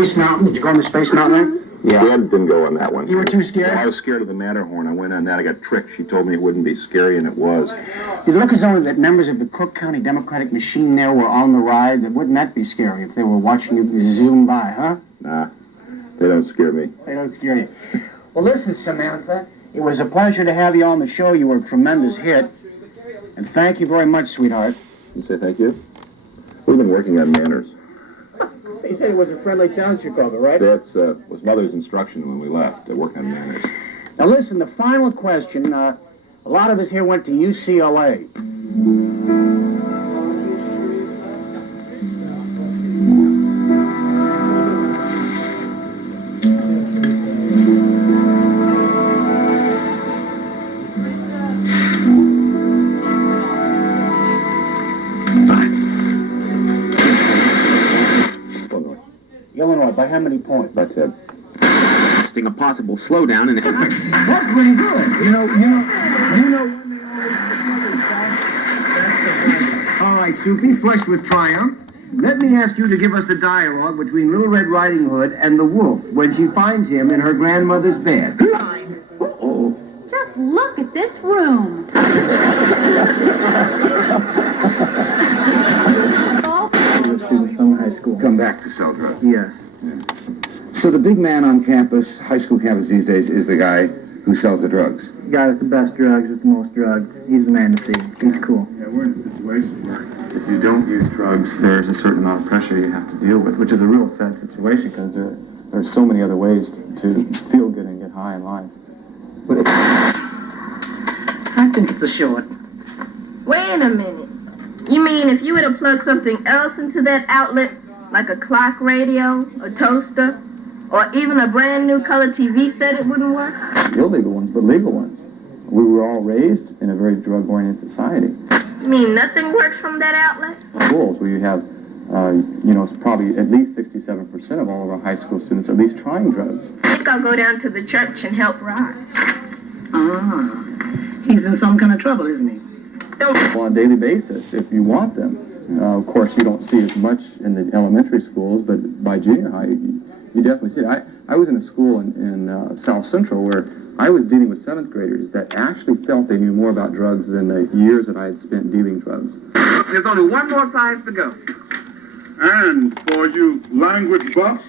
Space Mountain? Did you go on the Space Mountain there? Yeah. Dan didn't go on that one. You were too scared? Well, I was scared of the Matterhorn. I went on that. I got tricked. She told me it wouldn't be scary, and it was. Did it look as though that members of the Cook County Democratic machine there were on the ride? Wouldn't that be scary if they were watching you zoom by, huh? Nah, they don't scare me. They don't scare you. Well, listen, Samantha, it was a pleasure to have you on the show. You were a tremendous hit. And thank you very much, sweetheart. You say thank you? We've been working on manners. They said it was a friendly town, Chicago, right? That was Mother's instruction when we left, to work on manners. Now listen, the final question. A lot of us here went to UCLA. Illinois, by how many points? By 10. A possible slowdown in the... That's pretty good. You know. All right, Soupy, flushed with triumph. Let me ask you to give us the dialogue between Little Red Riding Hood and the wolf when she finds him in her grandmother's bed. Uh-oh. Just look at this room. A student from high school. Come back to sell drugs. Yes. Yeah. So the big man on campus, high school campus these days, is the guy who sells the drugs. The guy with the best drugs, with the most drugs. He's the man to see. He's cool. Yeah, we're in a situation where if you don't use drugs, there's a certain amount of pressure you have to deal with, which is a real sad situation because there's so many other ways to feel good and get high in life. But I think it's a short. Wait a minute. You mean if you were to plug something else into that outlet, like a clock radio, a toaster, or even a brand new color TV set, it wouldn't work? illegal ones, but legal ones. We were all raised in a very drug-oriented society. You mean nothing works from that outlet? Schools where you have, it's probably at least 67% of all of our high school students at least trying drugs. I think I'll go down to the church and help Rod. Ah, he's in some kind of trouble, isn't he? On a daily basis, if you want them. Of course, you don't see as much in the elementary schools, but by junior high, you definitely see it. I was in a school in South Central where I was dealing with 7th graders that actually felt they knew more about drugs than the years that I had spent dealing drugs. There's only one more class to go. And for you language buffs,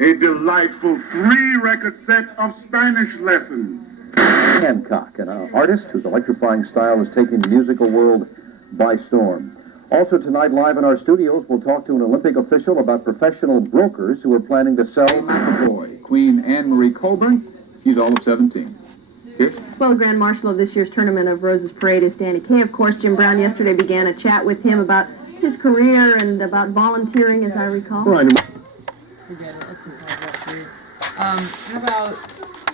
a delightful 3-record set of Spanish lessons. Hancock, an artist whose electrifying style is taking the musical world by storm. Also tonight, live in our studios, we'll talk to an Olympic official about professional brokers who are planning to sell... McAvoy, Queen Anne-Marie Colburn, she's all of 17. Here? Well, the Grand Marshal of this year's Tournament of Roses Parade is Danny Kaye. Of course, Jim Brown yesterday began a chat with him about his career and about volunteering, as I recall. Forget it. It's impossible. How about...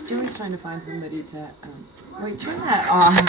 Joey's trying to find somebody to... wait, turn that off.